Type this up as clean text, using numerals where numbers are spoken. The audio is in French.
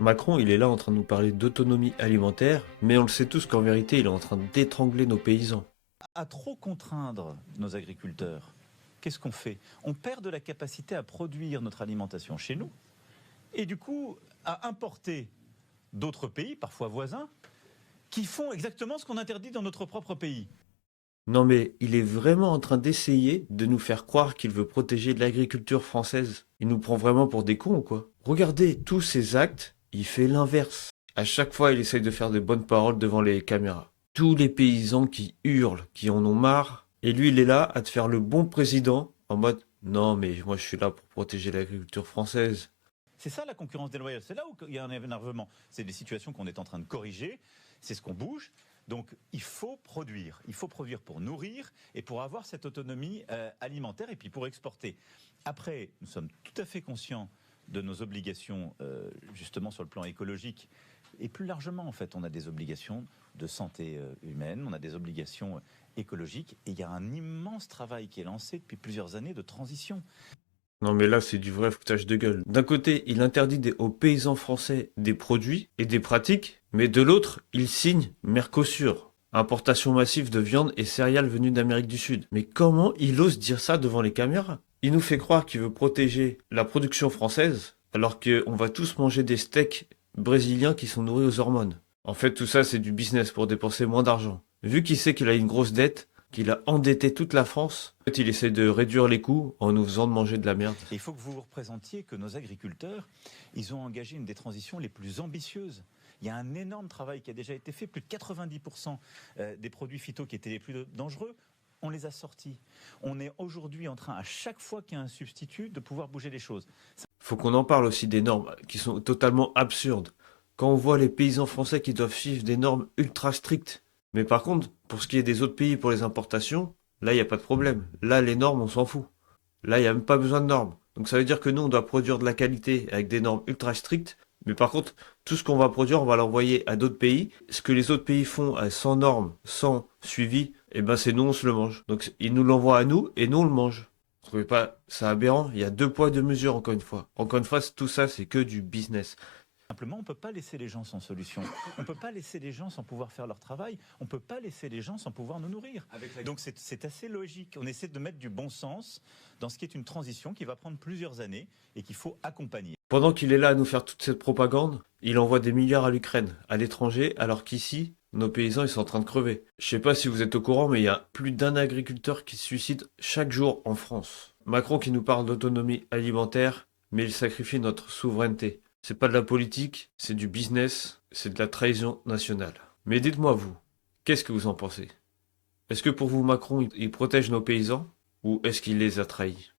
Macron, il est là en train de nous parler d'autonomie alimentaire, mais on le sait tous qu'en vérité, il est en train d'étrangler nos paysans. À trop contraindre nos agriculteurs, qu'est-ce qu'on fait? On perd de la capacité à produire notre alimentation chez nous et du coup à importer d'autres pays, parfois voisins, qui font exactement ce qu'on interdit dans notre propre pays. Non mais il est vraiment en train d'essayer de nous faire croire qu'il veut protéger l'agriculture française. Il nous prend vraiment pour des cons ou quoi? Regardez, tous ses actes, il fait l'inverse. À chaque fois, il essaye de faire de bonnes paroles devant les caméras. Tous les paysans qui hurlent, qui en ont marre, et lui, il est là à te faire le bon président en mode non mais moi je suis là pour protéger l'agriculture française. C'est ça la concurrence déloyale, c'est là où il y a un énervement. C'est des situations qu'on est en train de corriger, c'est ce qu'on bouge. Donc il faut produire pour nourrir et pour avoir cette autonomie alimentaire et puis pour exporter. Après, nous sommes tout à fait conscients de nos obligations justement sur le plan écologique et plus largement en fait, on a des obligations de santé humaine, on a des obligations écologiques et il y a un immense travail qui est lancé depuis plusieurs années de transition. Non mais là c'est du vrai foutage de gueule. D'un côté, il interdit aux paysans français des produits et des pratiques, mais de l'autre, il signe Mercosur, importation massive de viande et céréales venues d'Amérique du Sud. Mais comment il ose dire ça devant les caméras? Il nous fait croire qu'il veut protéger la production française, alors qu'on va tous manger des steaks brésiliens qui sont nourris aux hormones. En fait, tout ça c'est du business pour dépenser moins d'argent. Vu qu'il sait qu'il a une grosse dette, qu'il a endetté toute la France. En fait, il essaie de réduire les coûts en nous faisant de manger de la merde. Et il faut que vous vous représentiez que nos agriculteurs, ils ont engagé une des transitions les plus ambitieuses. Il y a un énorme travail qui a déjà été fait. Plus de 90% des produits phyto qui étaient les plus dangereux, on les a sortis. On est aujourd'hui en train, à chaque fois qu'il y a un substitut, de pouvoir bouger les choses. Faut qu'on en parle aussi des normes qui sont totalement absurdes. Quand on voit les paysans français qui doivent suivre des normes ultra strictes. Mais par contre, pour ce qui est des autres pays pour les importations, là, il n'y a pas de problème. Là, les normes, on s'en fout. Là, il n'y a même pas besoin de normes. Donc ça veut dire que nous, on doit produire de la qualité avec des normes ultra strictes. Mais par contre, tout ce qu'on va produire, on va l'envoyer à d'autres pays. Ce que les autres pays font sans normes, sans suivi, eh ben c'est nous, on se le mange. Donc ils nous l'envoient à nous et nous, on le mange. Vous trouvez pas ça aberrant? Il y a deux poids, deux mesures, encore une fois. Encore une fois, tout ça, c'est que du business. Simplement, on ne peut pas laisser les gens sans solution. On ne peut pas laisser les gens sans pouvoir faire leur travail. On ne peut pas laisser les gens sans pouvoir nous nourrir. Donc c'est assez logique. On essaie de mettre du bon sens dans ce qui est une transition qui va prendre plusieurs années et qu'il faut accompagner. Pendant qu'il est là à nous faire toute cette propagande, il envoie des milliards à l'Ukraine, à l'étranger, alors qu'ici, nos paysans, ils sont en train de crever. Je sais pas si vous êtes au courant, mais il y a plus d'un agriculteur qui se suicide chaque jour en France. Macron qui nous parle d'autonomie alimentaire, mais il sacrifie notre souveraineté. C'est pas de la politique, c'est du business, c'est de la trahison nationale. Mais dites-moi vous, qu'est-ce que vous en pensez? Est-ce que pour vous Macron, il protège nos paysans ou est-ce qu'il les a trahis?